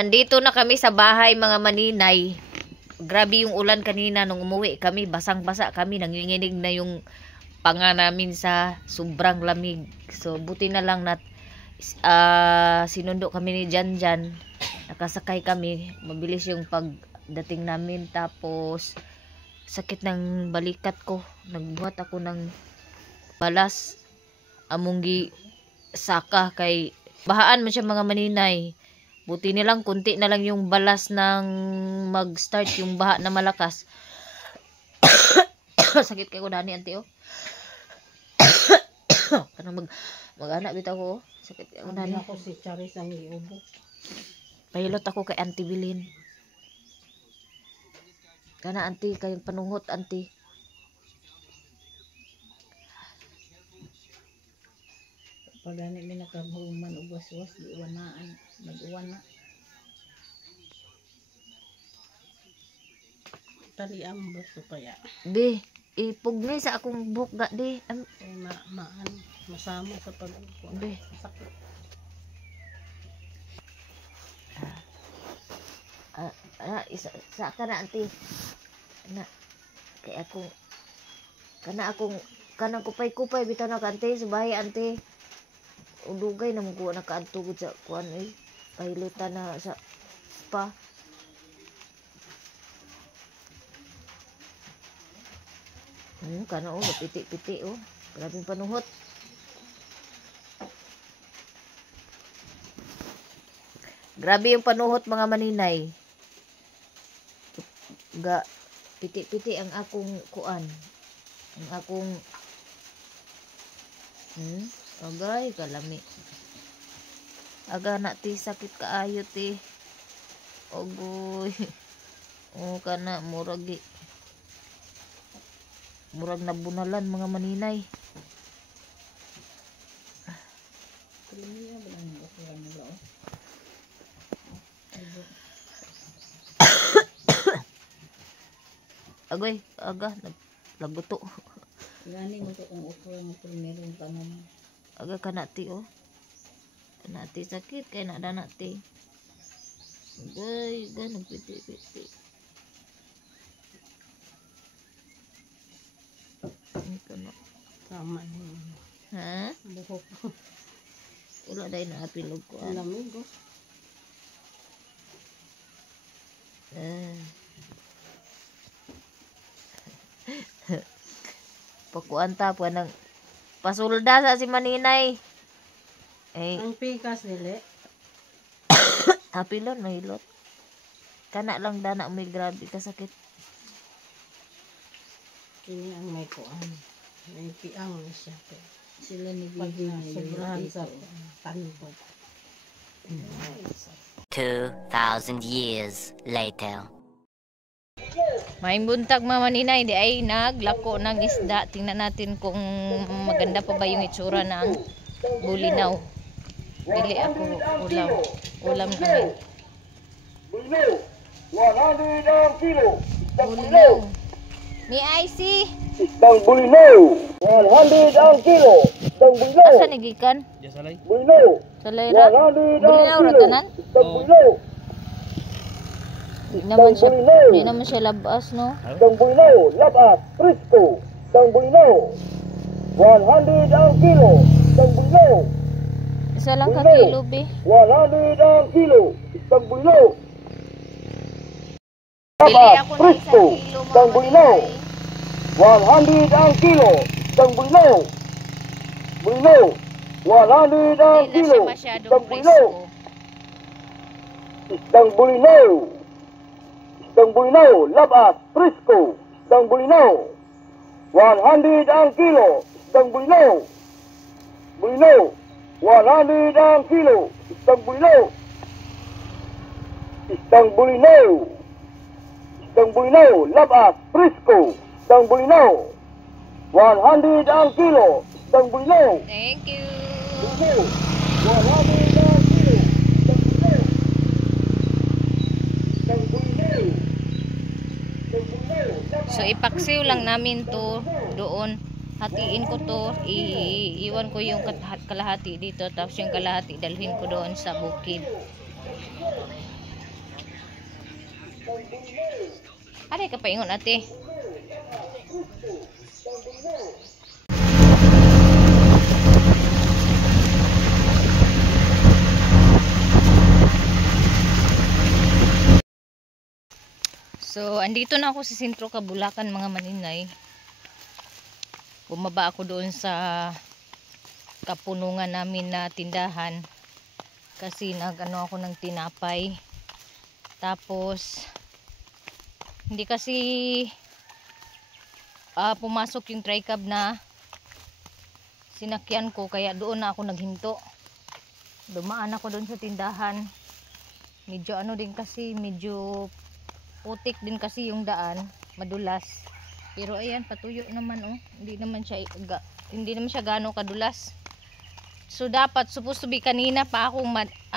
Andito na kami sa bahay mga maninay. Grabe yung ulan kanina nung umuwi kami. Basang-basa kami. Nanginginig na yung panga namin sa sobrang lamig. So buti na lang na sinundo kami ni Janjan. Nakasakay kami. Mabilis yung pagdating namin. Tapos sakit ng balikat ko. Nagbuhat ako ng balas. Amunggi saka kay bahaan man siya mga maninay. Buti nilang kunti na lang yung balas ng mag-start yung baha na malakas. Sakit kayo dani anti oh. Kanang mag-anak bitaw ko oh. Sakit kayo dani. Ako si Charis ang iubo. Pahilot ako kay Auntie Bilin. Kana auntie kayong panunghot auntie. Pagani mi nakahuman og waswas di wanaan, nag-uwan na. Tali ang buso pa ya. Be, ipugni sa akong buhok ga di. Masama sa pag-uwan. Be, Sakit. isa ka na auntie. Na kay akong kanang kupay-kupay bitaw na ka auntie sa bahay auntie. Udugay na mo nakaantugod sa kuan eh. Pahilutan na sa spa. Kana oh, piti-piti oh. Grabing panuhot. Grabe yung panuhot mga maninay. Ga piti-piti ang akong kuan. Ang akong agay kalami. Aga na ti sakit kaayo ti. Ogoy. O kana murag na bunalan mga maninay. Agoy, aga naglaguto. Gani mo to kung ukra mo meron pa naman. Aga kanati oh. Kanati sakit kay na danati. Agay, ganang piti-piti. Ito na. Tama mo. Ha? Buhok. Wala dahil na apilog ko. Lamig oh. Pakuan ta po ng pasulda sa si maninay. Ang pikas nili. Apilon mahilot. Kana lang dana may grabe ka sakit. Kini ang may kuan. May piang na siya. Sila ni Bibi na sobrahan sa tanbog. 2,000 years later. Maing buntag mga maninay, di ay naglako ng isda. Tingnan natin kung maganda pa ba yung itsura ng bulinaw. Dili ako ulam namin. Bulinaw, 100 kilo. Bulinaw. Ni IC. Isang bulinaw, 100 kilo. Isang bulinaw. Asa nigikan? Bulinaw, Salay ra. 100 Bulinaw ra kilo. tanan. Isang bulinaw. Di naman siya labas no. Isang bulinaw, labas, frisco. Isang bulinaw, 100 kilo. Isang bulinaw. Isa lang ka kilo be. 100 kilo. Isang bulinaw. Bili Labas, ako ng frisco. 1 kilo Isang mga bulinaw. maninay. 100 kilo. Isang bulinaw. Bulinaw. 100 Hindi na kilo. siya masyadong Isang bulinaw. presko. Isang bulinaw. Isang bulinaw. Labas. Frisco. Isang bulinaw. 100 kilo. Isang bulinaw. Bulinaw. 100 kilo. Isang bulinaw. Isang bulinaw. Isang bulinaw. Labas. Frisco. Isang bulinaw. 100 kilo. Isang bulinaw. Thank you. Bulinaw. 100 kilo. Isang bulinaw. Isang bulinaw. Isang bulinaw. So ipaksiw lang namin to doon. Hatiin ko to, iiwan ko yung kalahati dito, tapos yung kalahati dalhin ko doon sa bukid. Aray ka paingon ate. So, andito na ako sa sentro Kabulakan mga maninay. Bumaba ako doon sa kapunungan namin na tindahan. Kasi nag-ano ako ng tinapay. Tapos, hindi kasi pumasok yung tricab na sinakyan ko. Kaya doon na ako naghinto. Dumaan ako doon sa tindahan. Medyo ano din kasi, medyo putik din kasi yung daan, madulas. Pero ayan, patuyo naman oh. Hindi naman siya gaano kadulas. So dapat supposed to be kanina pa ako 8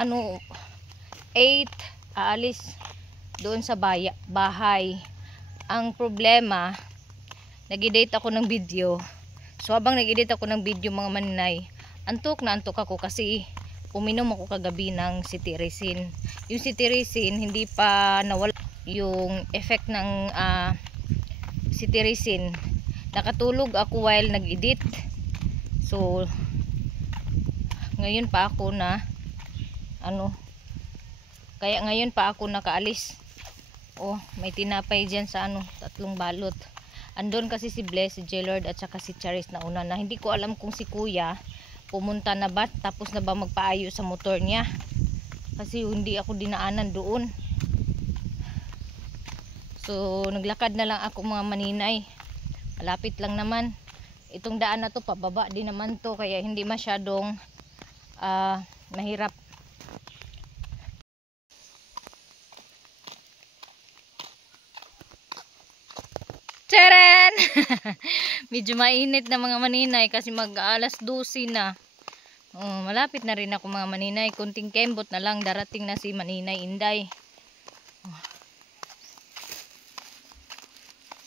aalis doon sa bahay. Ang problema, nag-edit ako ng video. So habang nag-edit ako ng video mga maninay, antok na antok ako kasi uminom ako kagabi ng cetirizine. Yung cetirizine hindi pa nawala yung effect ng cetirizine. Nakatulog ako while nag-edit. So ngayon pa ako na kaya ngayon pa ako nakaalis. Oh, may tinapay diyan sa 3 balot. Andun kasi si Bless, si Jaylord at saka si Charis na una na. Hindi ko alam kung si Kuya pumunta na ba, tapos na ba magpaayos sa motor niya. Kasi hindi ako dinaanan doon. So, naglakad na lang ako mga maninay. Malapit lang naman. Itong daan na to, pababa din naman to. Kaya hindi masyadong mahirap. Tcharan! Medyo mainit na mga maninay kasi mag-alas 12 na. Malapit na rin ako mga maninay. Kunting kembot na lang. Darating na si Maninay Inday.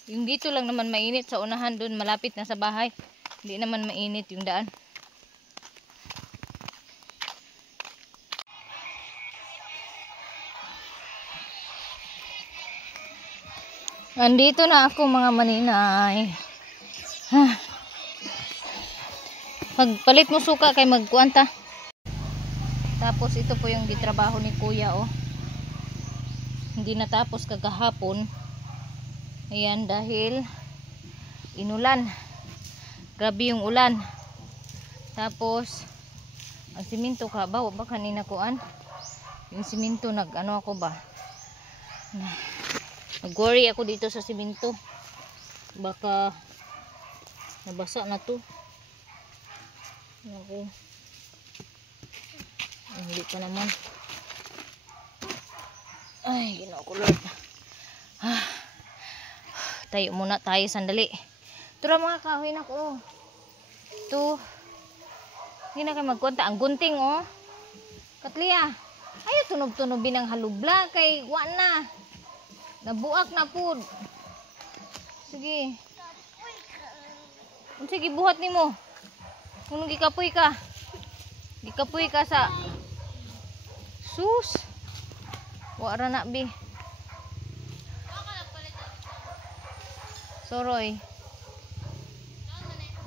Yung dito lang naman mainit sa unahan doon malapit na sa bahay. Hindi naman mainit yung daan. Andito na ako mga maninay. Pagpalit mo suka kay magkuanta. Tapos ito po yung gitrabaho ni Kuya oh. Hindi natapos kagahapon. Ayan, dahil inulan. Grabe yung ulan. Tapos ang siminto ka ba kanina kuan? Yung siminto nag-ano ako ba? Nag-worry ako dito sa siminto. Baka nabasa na to. Naku. Hindi pa naman. Ay, Ginoo ko Lord. Tayo muna tayo sandali. Tura mga kahoy na ko. Ito. Hindi na kayo magkunta. Ang gunting oh. Katliya. Ayaw tunob-tunobin ang halubla. Kay wa na. Nabuak na po. Sige. Sige buhat ni mo. Kung gikapoy ka. Gikapoy ka sa. Sus. Wara na bi. Soroy.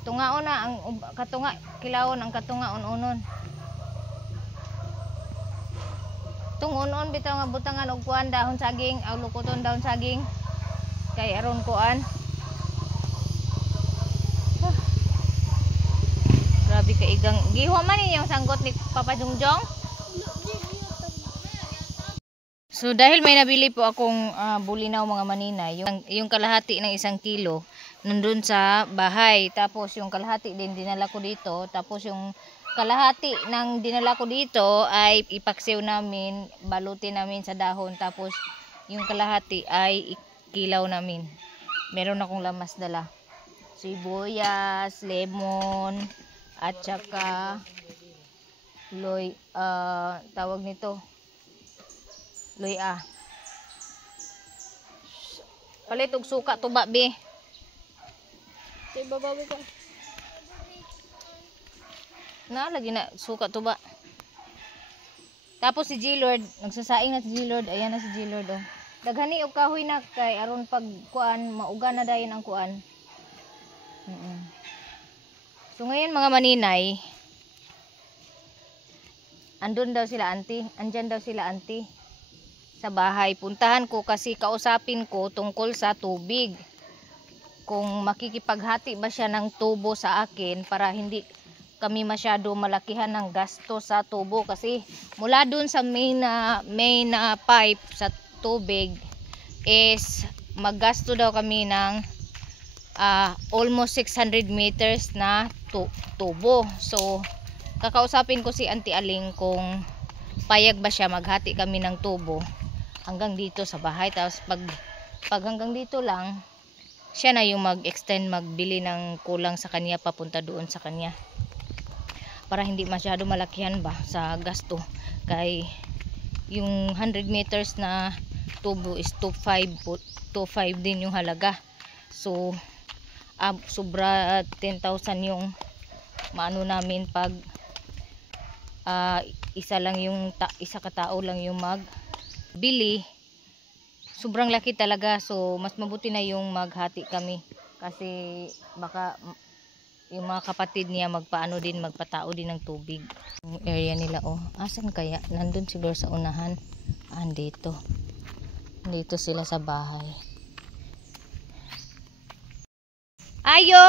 Tungaon na ang katunga, kilawon ang katunga unon. Tungon-on bitaw nga butangan og kuan dahon saging, aw lukoton dahon saging. Kay aron kuan. Grabe ka igang. Giwa man niyo sanggot ni Papa Jungjong. So dahil may nabili po akong bulinaw mga maninay, yung kalahati ng 1 kilo nandun sa bahay. Tapos yung kalahati din dinala ko dito. Tapos yung kalahati ng dinala ko dito ay ipaksiw namin, balutin namin sa dahon. Tapos yung kalahati ay ikilaw namin. Meron akong lamas dala. Sibuyas, lemon, at saka tawag nito Loy palit og suka tuba be. Kay babawi ka. Na lagi na suka tuba. Tapos si G-Lord, nagsasaing na si G-Lord. Ayan na si G-Lord oh. Daghani og kahoy na kay aron pag kuan mauga na dayon ang kuan. So ngayon mga maninay, andun daw sila auntie, andyan daw sila auntie sa bahay. Puntahan ko kasi kausapin ko tungkol sa tubig. Kung makikipaghati ba siya ng tubo sa akin para hindi kami masyado malakihan ng gasto sa tubo kasi mula dun sa main na pipe sa tubig is maggasto daw kami ng almost 600 meters na tubo. So kakausapin ko si Auntie Aling kung payag ba siya maghati kami ng tubo hanggang dito sa bahay. Tapos pag hanggang dito lang siya na yung mag-extend, magbili ng kulang sa kanya papunta doon sa kanya para hindi masyado malakihan ba sa gasto. Kay yung 100 meters na tubo is 2.5 din yung halaga. So sobra 10,000 yung maano namin pag isa katao lang yung magbili. Sobrang laki talaga. So mas mabuti na yung maghati kami kasi baka yung mga kapatid niya magpatao din ng tubig. Yung area nila asan kaya? Nandun siguro sa unahan. Dito sila sa bahay. Ayo!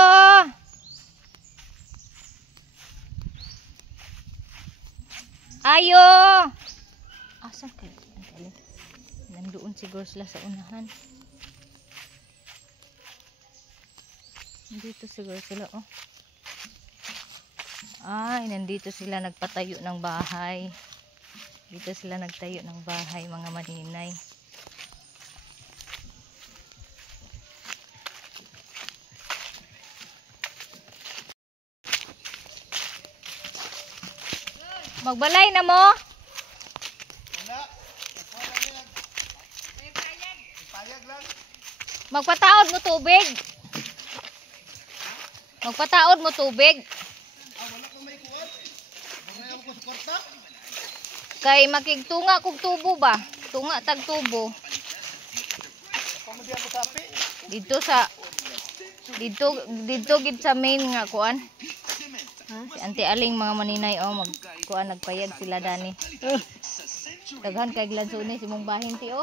Ayo! Asan kaya? Nandoon siguro sila sa unahan. Dito siguro sila nandito sila nagpatayo ng bahay. Dito sila nagtayo ng bahay mga maninay. Magbalay na mo? Magpataod mo tubig. Magpataod mo tubig. Kay makigtunga kog tubo ba? Tunga tag tubo. Dito gid sa main nga kuan. Si Auntie Aling mga maninay magkuan nagpayag sila dani. Daghan kay glansone si mong bahin ti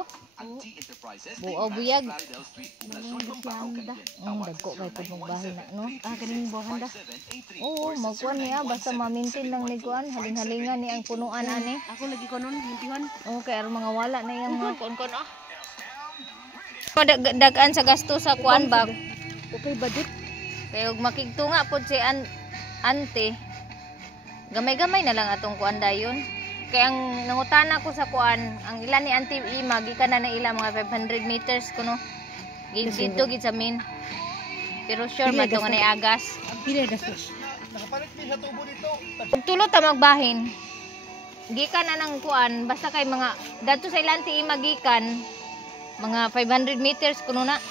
buaw buyag. Dagko kay pud mong bahin na no. Kaning buhan da. Magkuan niya basta ma-maintain lang ni kuan, haling-halingan ni ang punuan ani. Ako lagi ko nun, hintihan. Kay aron mga wala na yang mga kon-kon dagaan sa gasto sa kuan bag. Okay budget. Kay og makigtunga pod si Ante, gamay-gamay na lang atong kuan dayon. Kaya ang nangutana ko sa kuan, ang ilan ni Auntie Ima, gikan na ila mga 500 meters kuno. Dito gid sa main. Pero sure man to nga nay agas. Pila gastos? Nakapalit din sa tubo dito. Ug tulo ta magbahin. Gikan na nang kuan, basta kay mga dadto sa ilan ti Ima gikan mga 500 meters kuno na.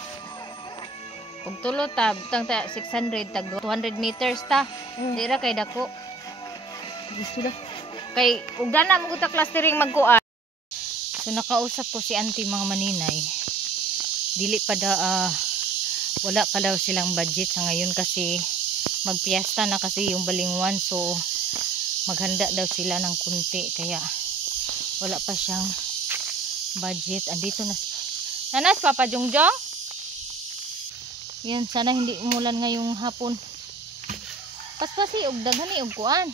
Ug tulo ta butang ta 600 tag 200 meters ta. Dira kay dako. Gusto na. Kay ug dana mo ta clustering magkuan. So nakausap ko si Auntie mga maninay. Dili pa wala pa daw silang budget sa ngayon kasi magpiesta na kasi yung balingwan, so maghanda daw sila ng kunti kaya wala pa siyang budget. Andito na Nanas Papa Jongjong. Yan, sana hindi umulan ngayong hapon. Paspasi og daghani og kuan.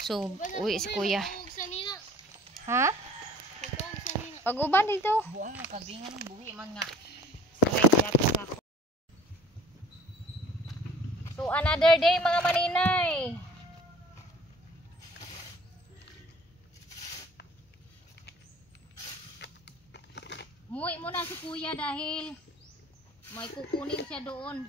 So uwi si kuya. Ha? Pag-uban dito. Buang kabingan ng buhi man nga. So another day mga maninay. Umuwi muna si kuya dahil may kukunin siya doon.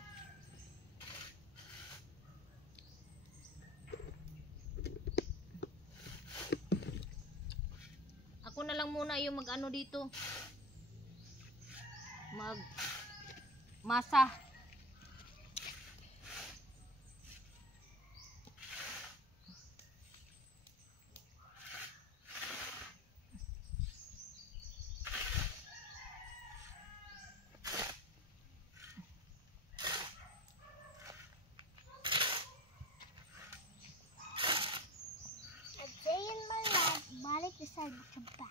Ako na lang muna yung mag-ano dito. Masa. Balik sa jumpa.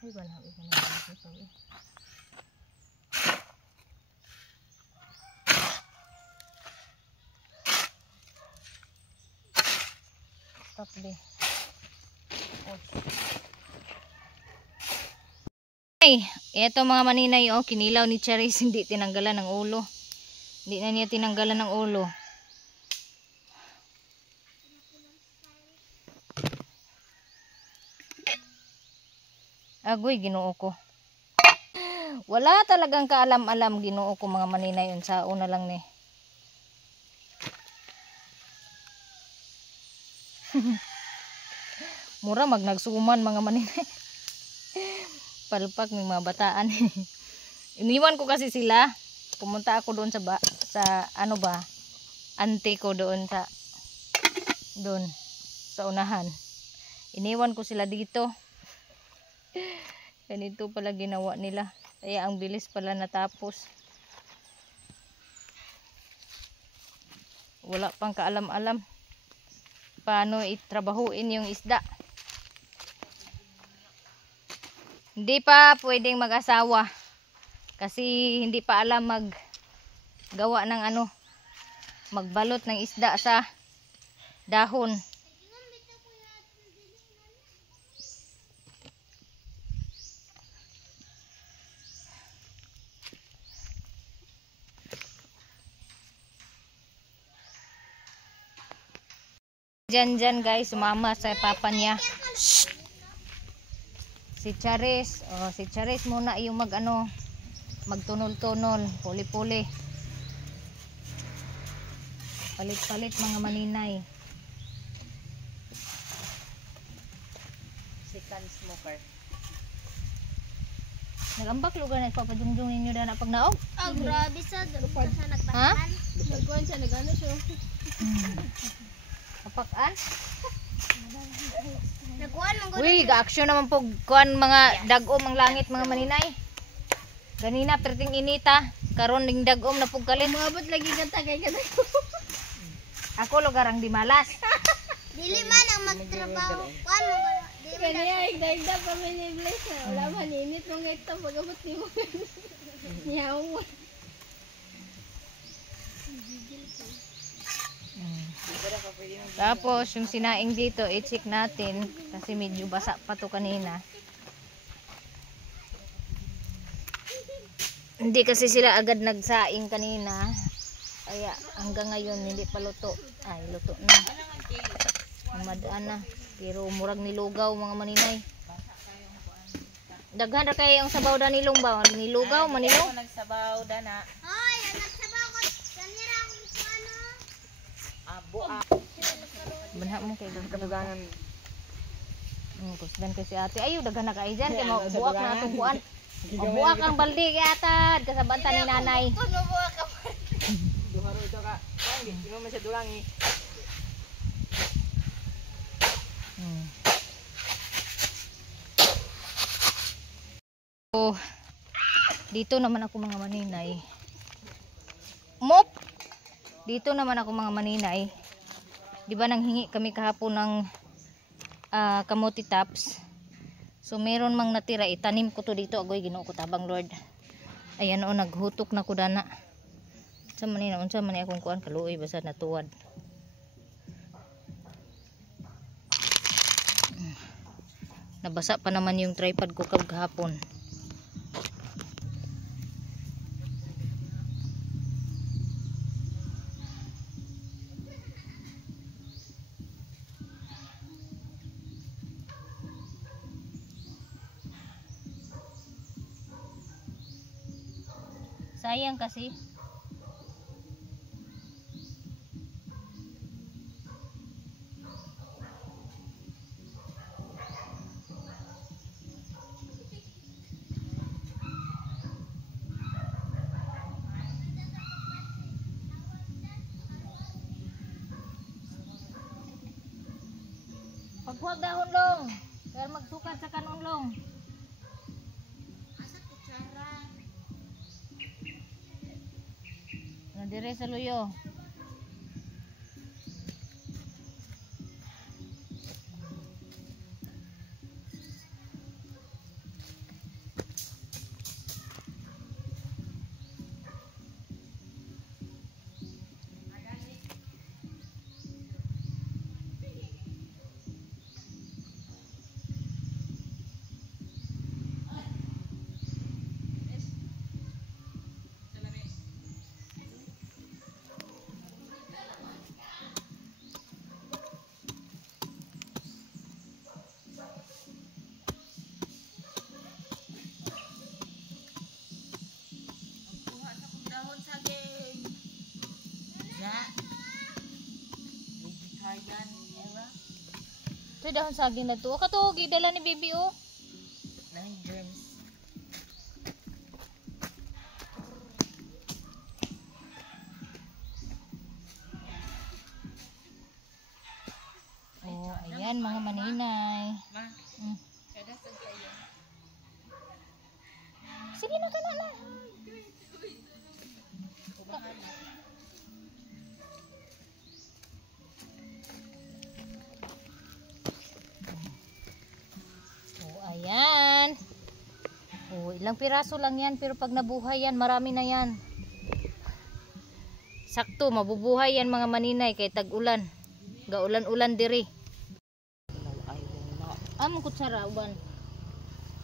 Ay, wala ko na. Stop deh. Ay, eto mga maninay, oh, kinilaw ni Charis, hindi tinanggalan ng ulo. Hindi na niya tinanggalan ng ulo. Agoy, Ginoo ko. Wala talagang kaalam-alam, Ginoo ko mga maninay, unsa una lang ni. Mura magnagsuman mga maninay. Palpak ng mga bataan. Iniwan ko kasi sila. Pumunta ako doon sa ano ba? Auntie ko doon sa unahan. Iniwan ko sila dito. Ganito pala ginawa nila. Kaya ang bilis pala natapos. Wala pang kaalam-alam paano itrabahuin yung isda. Hindi pa pwedeng mag-asawa kasi hindi pa alam maggawa ng ano, magbalot ng isda sa dahon. Diyan guys, sumama sa papa niya. Shh! Si Charis, oh, si Charis muna yung magtunol-tunol, puli-puli. Palit-palit mga maninay. Second smoker. Nagambak lugar na ipapadungjong ninyo na pag naog. Oh, grabe sa nagpatahan. Nagkuhan siya, nagano siya. Kapakan? Nagkuhan man Uy, ga-action naman po kuan mga dagom ang langit mga maninay. Ganina perting inita, karon ning dagom na pugkalit. Mabot lagi ka tagay ka. Ako lugar ang di malas. Dili man ang magtrabaho. Kuan mo ba? Dili man. Kaya igda-igda pa minibless na. Wala man, init mong ito pag-abot ni mo. Niyaw mo. Tapos yung sinaing dito, i-check natin kasi medyo basa pa to kanina. Hindi kasi sila agad nagsaing kanina. Kaya hanggang ngayon hindi pa luto. Ay, luto na. Mamadaan na. Pero murag nilugaw mga maninay. Daghan ra kay ang sabaw da nilong ba? Nilugaw manilong. Nagsabaw dana. Hoy, nagsabaw ko. Kanira akong kuano. Abo. Banha mo kay dagdagan. Kusdan kasi ate. Ayo daghan na kay diyan kay mabuak na atong kuan. Mabuak ang balde kay atad kasabanta ni nanay. Kuno buwa ka. Duharo ito ka. Hindi mo siya dulangi. So, dito naman ako mga maninay. Mop! Dito naman ako mga maninay. Di ba nanghingi kami kahapon ng kamote tops. So meron mang natira, itanim ko to dito. Agoy, Ginoo ko tabang Lord. Ayan o, naghutok na ko dana. Sa manina, unsa man akong kuan kaluoy basta natuwad. Nabasa pa naman yung tripod ko kahapon. Sayang kasi. Paghuwag dahon long. Kaya magsukat sa kanon long. Nadire sa luyo. So dahon saging na to. O kato, gidala ni baby oh. Nine germs. Oh, ayan mga maninay. Mm. Sige na ka na. Oh, ayan. Oh, ilang piraso lang yan pero pag nabuhay yan, marami na yan. Sakto, mabubuhay yan mga maninay kay tag-ulan. Gaulan-ulan diri. Am kutsara uban.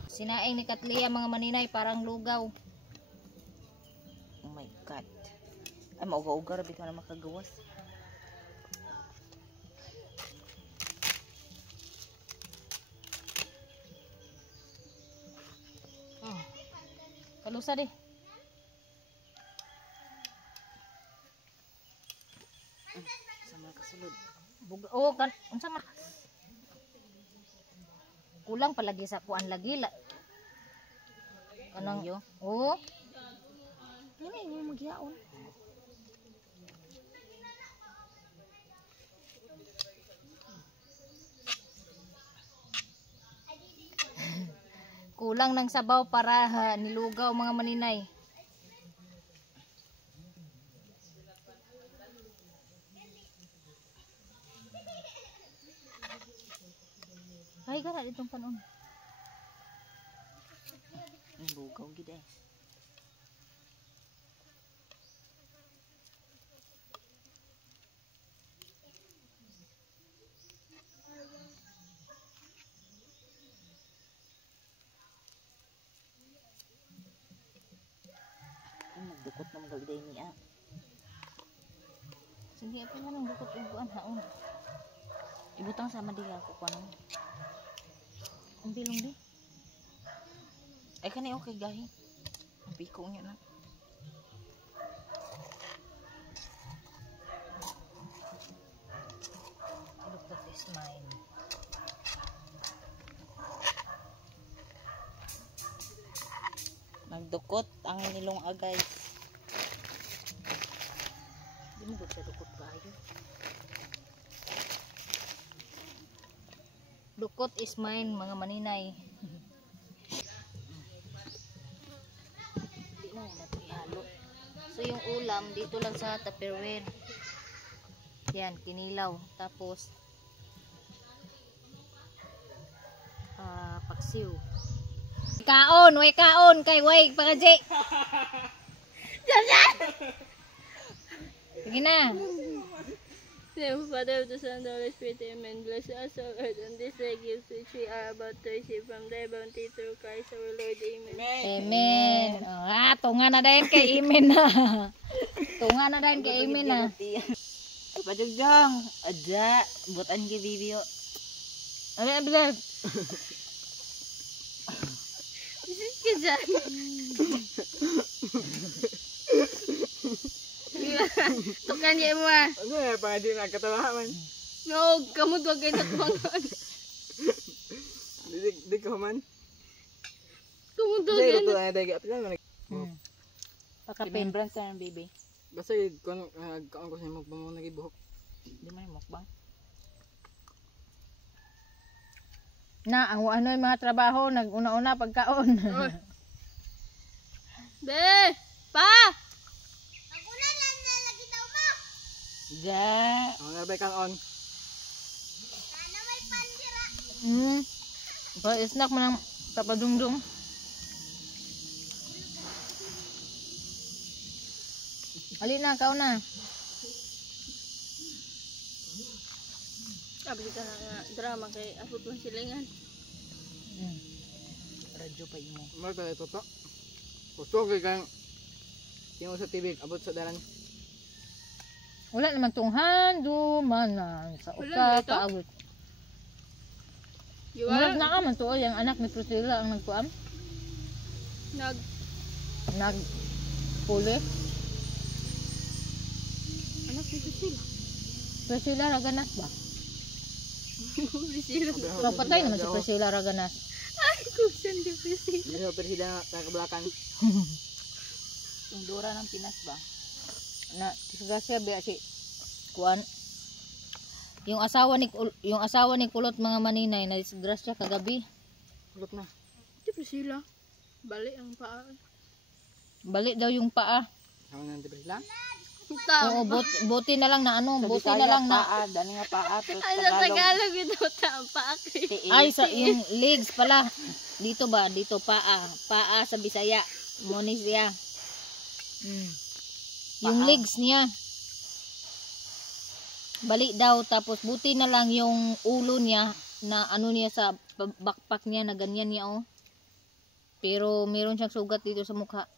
Sinaing ni Katlia mga maninay parang lugaw. Oh my God. Ay, mauga-uga rabi ka na makagawas. Oh. Kalusa di. Sama kasulod. Oh, kan unsa man? Kulang palagi sa kuan lagi la. Anong oh. Yan yung magyaon. Kulang ng sabaw para nilugaw mga maninay. Ay, gara ditong panon. Ang lugaw gid eh. Magdukot na mga day niya. Sige, pa nang dukot uguan haon. Ibutang sama di ako kuno. Ang bilong di. Ay kani okay gahi. Piko niya na. Dukot is mine. Nagdukot ang nilong agay. Di mo sa dukot kayo. Dukot is mine mga maninay. Di na natin ihalo. So yung ulam dito lang sa Tupperware. Yan, kinilaw. Tapos paksiw. Kaon, way kaon kay way pagaji. Sige na. Name of the Father, of the Son, and the Holy Spirit, Amen. Bless us, O Lord, and this day gives which we are about to receive from thy bounty through Christ our Lord. Amen. Amen. Tunga na din kay Amen na. Tunga na din kay Amen na. Pajugjong. Adja, butan kay bibyo. Ano abler? Isis ka dyan. Tukan niya mo ah. Ano ya, pa di nakatawa man. No, kamu wag kayo natubangan. Di ka man. Kamu Di kayo ko ay dagi at kan. Pakapin. Remembrance na baby. Basta kon ko sa mo pamo nagibuhok. Di man mukbang. Na, ang ano yung mga trabaho, nag-una-una pagkaon. Be! Pa! Ako na lang nalagi daw mo. Ja. Ang nabay kang on. Sana may pandira. Snack mo ng tapadungdung. Ali na, kao na. Sabi ka na nga drama kay abot mo silingan. Radyo pa imo. Mo ta ito to. Gusto kay kang tingog sa TV abot sa dalan. Wala naman tunghan, dumanan sa Wala usa na ito? kaawit. Murag na ka man to, yung anak ni Priscilla ang nagkuam. Nagpuli. Anak nito sila. Priscilla naganas ba? Priscilla. Napatay naman si Priscilla Raganas. Ay, kusan di Priscilla. Hindi sa presida na kakablakan. Yung Dora ng Pinas ba? Na, disgrasya biya si Kuan. Yung asawa ni Kulot mga maninay na disgrasya kagabi. Kulot na. Di Priscilla. Balik ang paa. Balik daw yung paa. Sama na natin presida. Oo, buti na lang na ano, buti na lang na Paa, dali nga paa. Tapos Ay, sa Tagalog ito ang paa kay. ay sa yung legs pala. Dito ba? Dito paa. Paa sa Bisaya. Moni siya. Yung legs niya. Balik daw tapos buti na lang yung ulo niya na ano niya sa backpack niya na ganyan niya oh. Pero meron siyang sugat dito sa mukha.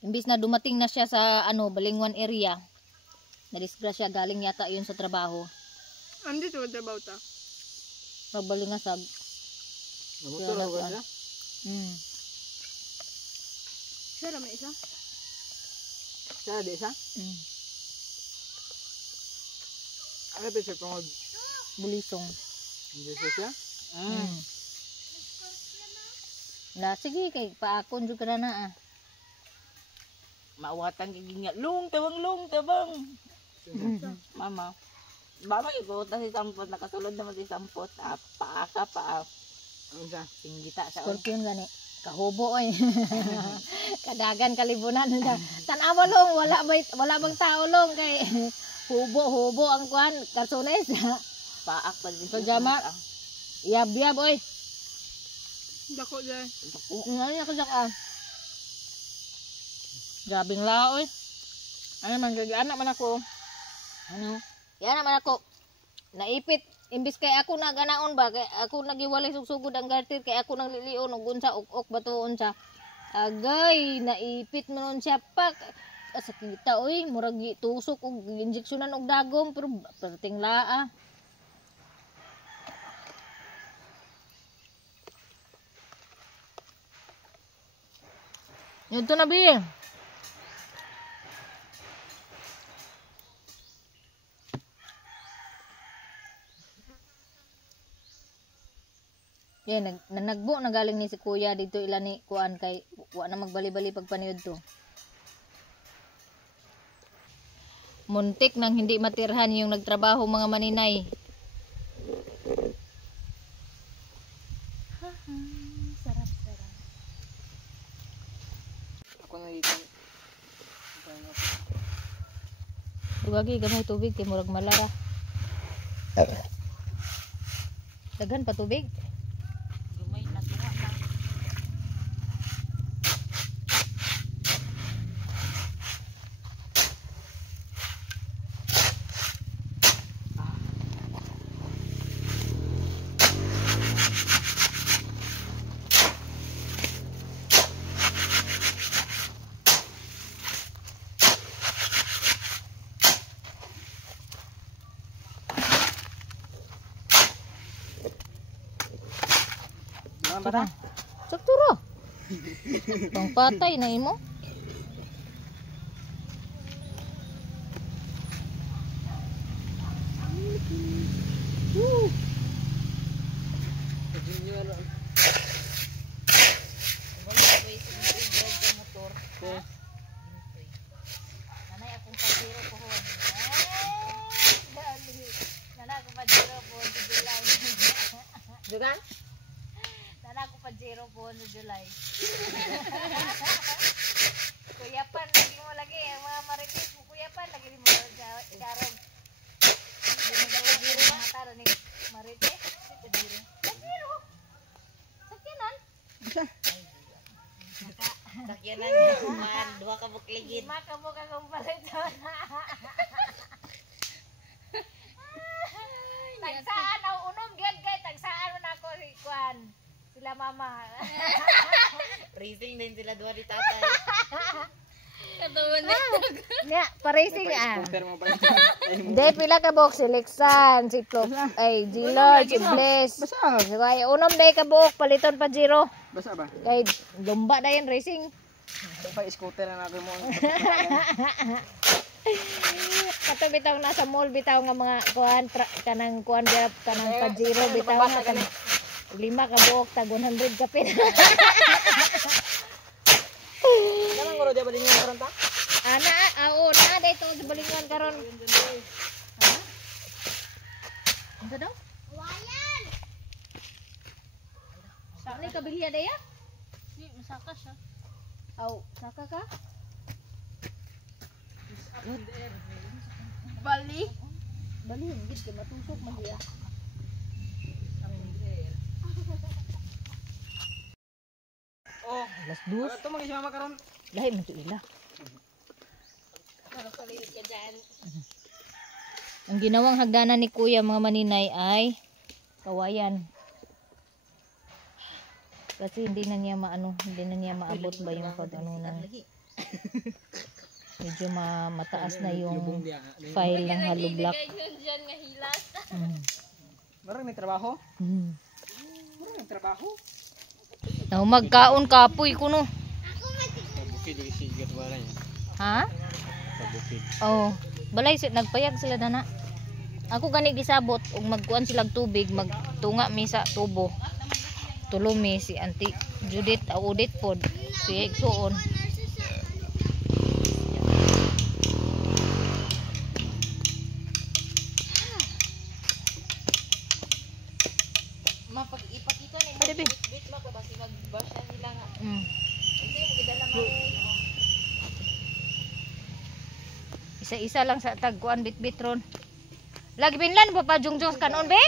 Imbis na dumating na siya sa ano, Balingwan area. Na-disgrasya galing yata 'yun sa trabaho. Andito ba about ta? Pagbalingasag. Namotor ako na. Sara may isa? Sa di sa? Ano ba siya tungod? Bulisong. Hindi siya? Na sige kay paakon jud kana na ah. Mawatan giginya. Lung tabang. Mama. Mama iko ta si sampot nakasulod naman si sampot. Paa ka paa. Ano siya? Singgita sa Scorpion gani. Kahubo oy. Kadagan kalibunan na. Tanawa long wala bang tao long kay hubo ang kuan karsones. paak pa din. Pajama. Yab oy. Dako dyan. Ano ka jak ah. Grabing lao oy. Ano man anak man ako. Ano? Yan naman ako. Naipit imbis kay ako naganaon ba kay ako nagiwalay sugsugod ang garter kay ako nang lilion ug unsa uk batuon sa agay naipit man siya pa sakita oy murag tusok og injeksyonan og dagom pero perting laa. Yun to na bi. Yan, nagbo na galing ni si kuya dito ilan ni kuan kay wa na magbali-bali pagpaniud to. Muntik nang hindi matirhan yung nagtrabaho mga maninay. Sarap. Ako na dito. Dugagi gamay tubig kay murag malara. Daghan pa tubig. Tara. Sakturo. Pang patay na imo. Nanay akong pajero po hon. Nanay akong pajero po hon sa July. Dugan? Nanay akong pajero po hon sa July. Kuyapan, lagi mo lagi. Ang mga marites mo kuyapan, lagi mo charog. Hindi mo daw pajero mata rin ni marites. Pajero. Pajero? Sakyanan? Sakyanan man, duha ka bukligid. Lima ka mo kagong paliton. Tagsaan ang unom gyud kay tagsaan man ako si Kwan. Sila mama. Racing din sila duha di tatay. Katawan na. Nya, pa-racing ah. Scooter mo pa rin. Hindi, pila ka buok si Lexan, si Plop, ay, G-Lord, si Bless. Basa. Kaya unom day ka buok, paliton pa Jiro. Basa ba? Kay lumba na yan racing. Pa scooter na natin mo. Kato bitaw nasa mall bitaw nga mga kuan kanang kuan dirap kanang Pajero bitaw nga kanang 5 ka buok tag 100 ka pin. Kanang guro dia balingan karon ta? Ana, oo na dito sa balingan karon. Ha? Ano daw? Wayan! Saan ni kabilya daya? Di, masaka siya. Aw, saka ka? Bali. Bali, gid ka matusok man diya. Oh, Alas 2. ito mga mama karon. Lahi man to ila. Ang ginawang hagdanan ni Kuya mga maninay ay kawayan. Kasi hindi na niya maabot ba yung pag ano na. Medyo mataas na yung file ng hollow block. Diyan nga hilas. Marang may trabaho? Hmm. Marang may trabaho? Now magkaon kapoy kuno. Bukid di sigat wala niya. Ha? Sa bukid. Oh, balay nagpayag sila dana. Ako gani gisabot ug magkuan sila tubig, magtunga mi sa tubo. Tulumi si Auntie Judith audit pod si Igsoon. Mapag-ipakita ni Pwede bi. bit mo ka basi magbasya nila nga. Mm. Hindi mo gidala mo. Isa-isa lang sa tagkuan bitbitron. Lagi binlan pa jungjong kanon be.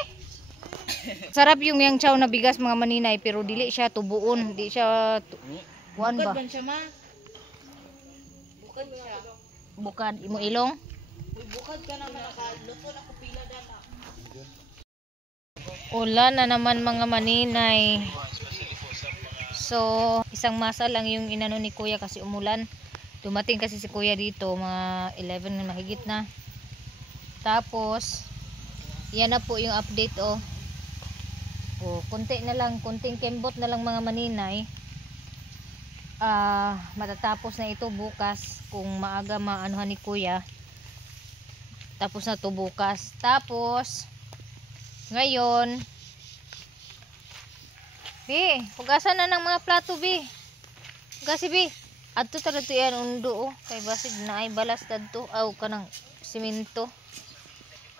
Sarap yung yang chow na bigas mga maninay pero dili siya tubuon, di siya kuan ba? Bukad siya ma. Bukad siya. Bukad imo ilong. Uy, bukad ka na nakaluto na ko pila dana. Ulan na naman mga maninay. So, isang masa lang yung inano ni Kuya kasi umulan. Dumating kasi si Kuya dito mga 11 na mahigit na. Tapos, yan na po yung update oh. O, konti na lang, konting kembot na lang mga maninay. Matatapos na ito bukas kung maaga maanuhan ni Kuya. Tapos na to bukas. Tapos, ngayon, Bi, hugasan na ng mga plato, Bi. Hugasi, Bi. Adto talaga to yan, undo, oh. Kay basid na ay balas dadto. Aw, kanang simento.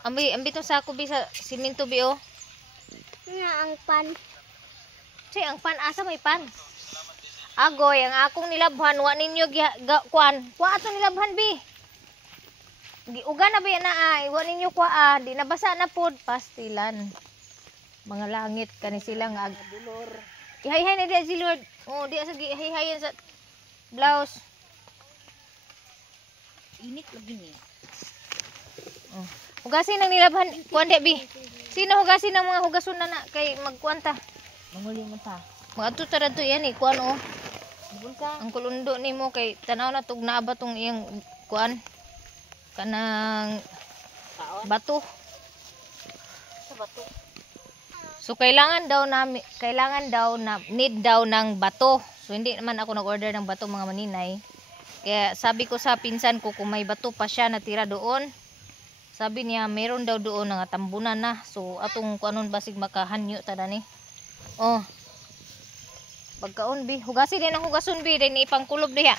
Ambi to sako, Bi, sa simento, Bi, oh. Nga ang pan. Say, ang pan, asa may pan? Agoy, ang akong nilabhan, wa ninyo kuan. Wa ato nilabhan, Bi. Uga na, Bi, na ay. Wa ninyo kwa, di nabasa na pod. Pastilan. Mga langit kani silang agdulor. Ihay-hay na diya si Lord. Oh, diya sa ihay-hayan sa blouse. Init lagi ni. Oh. Hugasin ng nilabhan kuan di Bi. Sino hugasin ng mga hugason na kay magkuanta? Manguli mo ta. Mga to yan eh kuan oh. Bunsa. Ang kulundo nimo kay tanaw na tug naaba tong iyang kuan kanang bato. Sa bato. So kailangan daw need daw ng bato. So hindi naman ako nag-order ng bato mga maninay. Kaya sabi ko sa pinsan ko kung may bato pa siya natira doon. Sabi niya meron daw doon nga tambunan na. So atong kuanon basig makahanyo ta dani. Oh. Pagkaon Bi, hugasin din ang hugason Bi, din ipangkulob diha.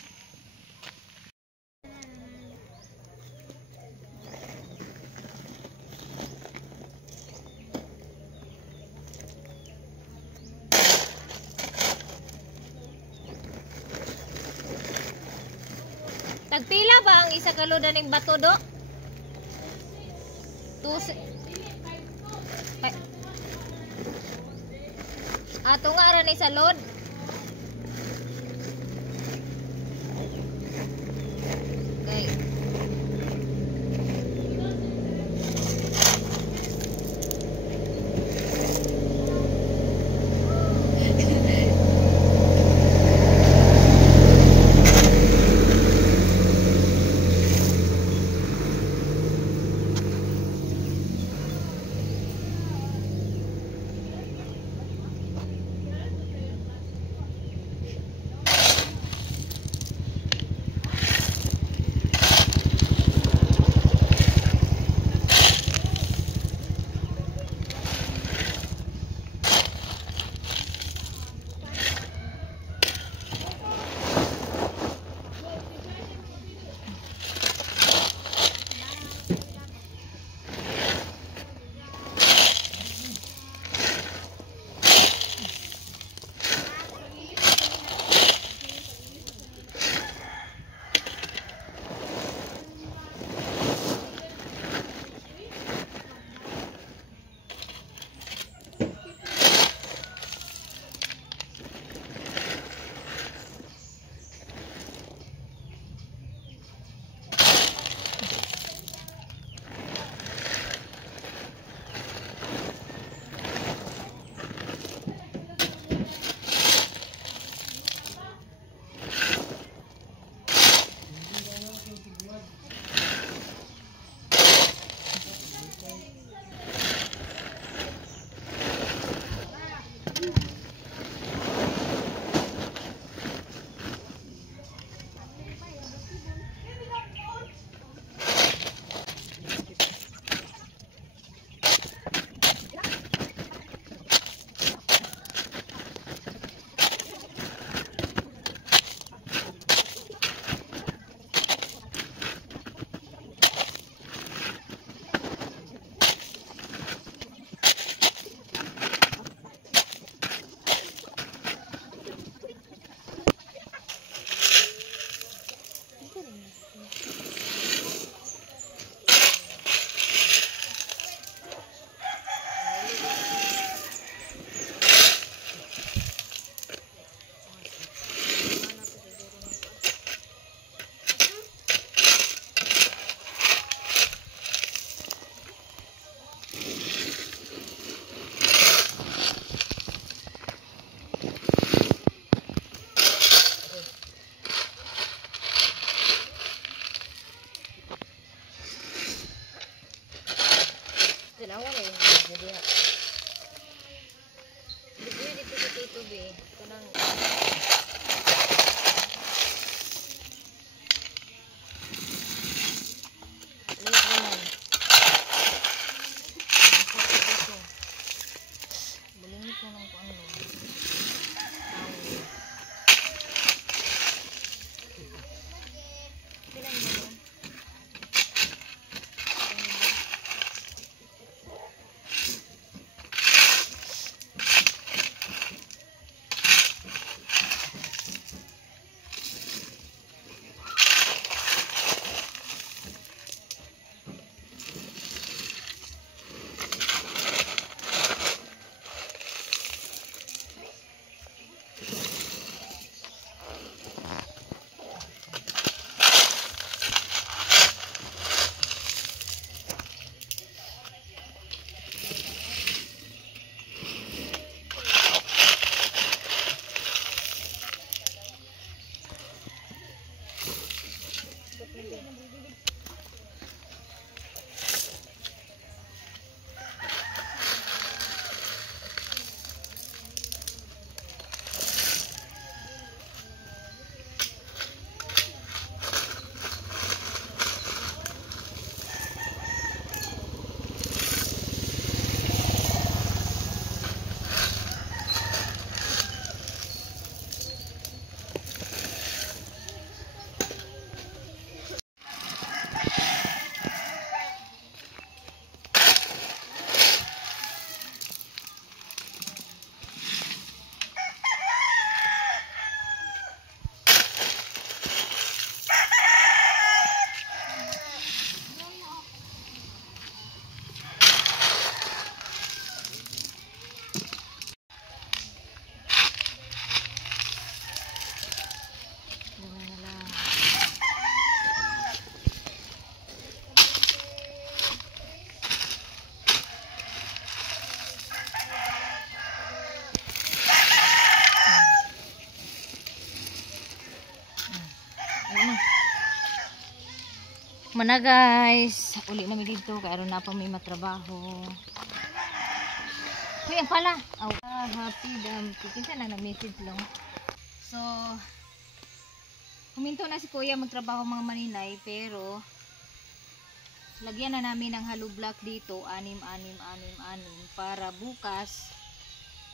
Tagpila ba ang isa ka load ning bato do? Ato nga ara ni sa load. Okay. Tanawa na yung jadi. Hindi dito sa tito be. Kanang liit naman. Ito. Bulimit ko ng ano. Kailan mo yun? Mana guys, uli namin dito kaya aron na pa may matrabaho. Kuya pala, happy dam. Kinsa lang na-message lang. So huminto na si Kuya magtrabaho mga maninay, pero lagyan na namin ng hollow block dito, 6 para bukas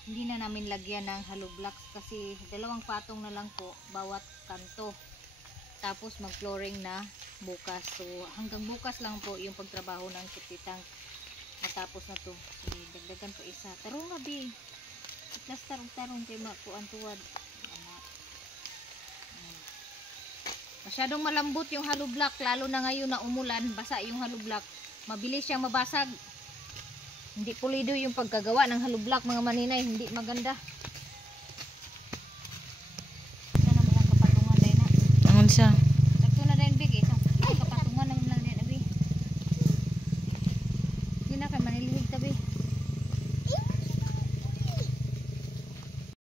hindi na namin lagyan ng hollow blocks kasi 2 patong na lang po bawat kanto. Tapos mag-flooring na bukas. So hanggang bukas lang po yung pagtrabaho ng sipitang. Matapos na to. So, dagdagan pa isa. Tarong nga bi. Plus tarong kay makuan tuwad. Masyadong malambot yung hollow block, lalo na ngayon na umulan, basa yung hollow block. Mabilis siyang mabasag. Hindi pulido yung pagkagawa ng hollow block mga maninay, hindi maganda.